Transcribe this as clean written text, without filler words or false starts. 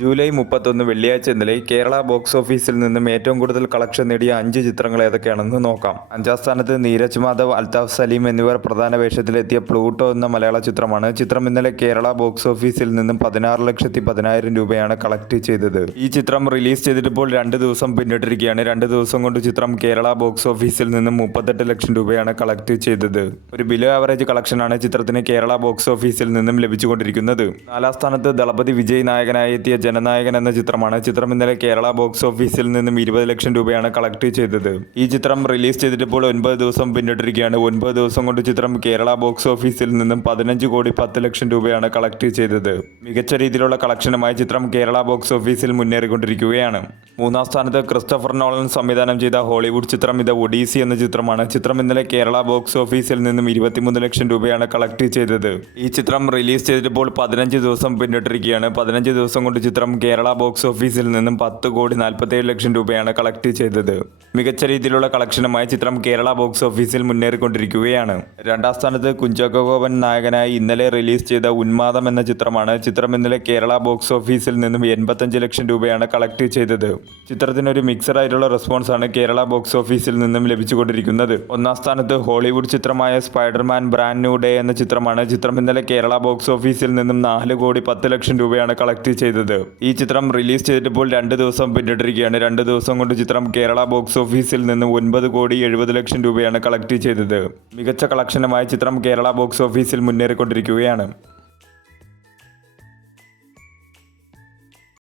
July 31 വെള്ളിയാഴ്ച ഇന്നലെ Kerala box ഓഫീസിൽ നിന്നും ഏറ്റവും കൂടുതൽ കളക്ഷൻ നേടിയ 5 ചിത്രങ്ങൾ ഏതൊക്കെയാണെന്ന് നോക്കാം. 5-ാം സ്ഥാനത്ത് നീരജ് മാധവ്, അൽതാഫ് സലീം എന്നിവർ പ്രധാന വേഷത്തിലെത്തിയ പ്ലൂട്ടോ എന്ന മലയാള ചിത്രമാണ്. ചിത്രം ഇന്നലെ കേരള ബോക്സ് ഓഫീസിൽ നിന്നും 16,10,000 രൂപയാണ് കളക്ട് ചെയ്തത്. ഈ ചിത്രം റിലീസ് ചെയ്തിട്ടിപ്പോൾ 2 ദിവസം പിന്നിട്ടിരിക്കുകയാണ്. 2 ദിവസം കൊണ്ട് ചിത്രം കേരള ബോക്സ് ഓഫീസിൽ നിന്നും 38 ലക്ഷം രൂപയാണ് കളക്ട് ചെയ്തത്. ഒരു ബിലോ ആവറേജ് കളക്ഷനാണ് ചിത്രത്തിന് കേരള ബോക്സ് ഓഫീസിൽ നിന്നും ലഭിച്ചുകൊണ്ടിരിക്കുന്നത്. 4-ാം സ്ഥാനത്ത് ദളപതി വിജയ് നായകനായി എത്തിയ ജനനായകൻ എന്ന ചിത്രമാണ്. ചിത്രം ഇന്നലെ കേരള ബോക്സ് ഓഫീസിൽ നിന്നും 20 ലക്ഷം രൂപയാണ് കളക്ട് ചെയ്തത്. ഈ ചിത്രം റിലീസ് ചെയ്തിട്ടിപ്പോൾ 9 ദിവസം പിന്നിട്ടിരിക്കുകയാണ്. 9 ദിവസം കൊണ്ട് ചിത്രം കേരള ബോക്സ് ഓഫീസിൽ നിന്നും 15,10,00,000 രൂപയാണ് കളക്ട് ചെയ്തത്. മികച്ച രീതിയിലുള്ള കളക്ഷനുമായി ചിത്രം കേരള ബോക്സ് ഓഫീസിൽ മുന്നേറിക്കൊണ്ടിരിക്കുകയാണ്. 3-ാം സ്ഥാനത്ത് ക്രിസ്റ്റഫർ നോളൻ സംവിധാനം ചെയ്ത ഹോളിവുഡ് ചിത്രം ദ ഒഡീസി എന്ന ചിത്രമാണ്. ചിത്രം ഇന്നലെ കേരള ബോക്സ് ഓഫീസിൽ നിന്നും 23 ലക്ഷം രൂപയാണ് കളക്ട് ചെയ്തത്. ഈ ചിത്രം റിലീസ് ചെയ്തിട്ടിപ്പോൾ 15 ദിവസം പിന്നിട്ടിരിക്കുകയാണ്. 15 ദിവസം കൊണ്ട് ചിത്രം കേരള ബോക്സ് ഓഫീസിൽ നിന്നും 10,47,00,000 രൂപയാണ് കളക്ട് ചെയ്തത്. മികച്ച രീതിയിലുള്ള കളക്ഷനുമായി ചിത്രം കേരള ബോക്സ് ഓഫീസിൽ മുന്നേറിക്കൊണ്ടിരിക്കുകയാണ്. 2-ാം സ്ഥാനത്ത് കുഞ്ചാക്കോ ബോബൻ നായകനായി ഇന്നലെ റിലീസ് ചെയ്ത ഉന്മാദം എന്ന ചിത്രമാണ്. ചിത്രം ഇന്നലെ കേരള ബോക്സ് ഓഫീസിൽ നിന്നും 85 ലക്ഷം രൂപയാണ് കളക്ട് ചെയ്തത്. ചിത്രത്തിനൊരു മിക്സഡ് ആയിട്ടുള്ള റെസ്പോൺസാണ് കേരള ബോക്സ് ഓഫീസിൽ നിന്നും ലഭിച്ചുകൊണ്ടിരിക്കുന്നത്. 1-ാം സ്ഥാനത്ത് ഹോളിവുഡ് ചിത്രമായ സ്പൈഡർമാൻ ബ്രാൻഡ് ന്യൂ ഡേ എന്ന ചിത്രമാണ്. ചിത്രം ഇന്നലെ കേരള ബോക്സ് ഓഫീസിൽ നിന്നും 4,10,00,000 രൂപയാണ് കളക്ട് ചെയ്തത്. ഈ ചിത്രം റിലീസ് ചെയ്തിട്ടിപ്പോൾ 2 ദിവസം പിന്നിട്ടിരിക്കുകയാണ്. 2 ദിവസം കൊണ്ട് ചിത്രം കേരള ബോക്സ് ഓഫീസിൽ നിന്ന് 9,70,00,000 രൂപയാണ് കളക്ട് ചെയ്തത്. മികച്ച കളക്ഷനുമായി ചിത്രം കേരള ബോക്സ് ഓഫീസിൽ മുന്നേറിക്കൊണ്ടിരിക്കുകയാണ്.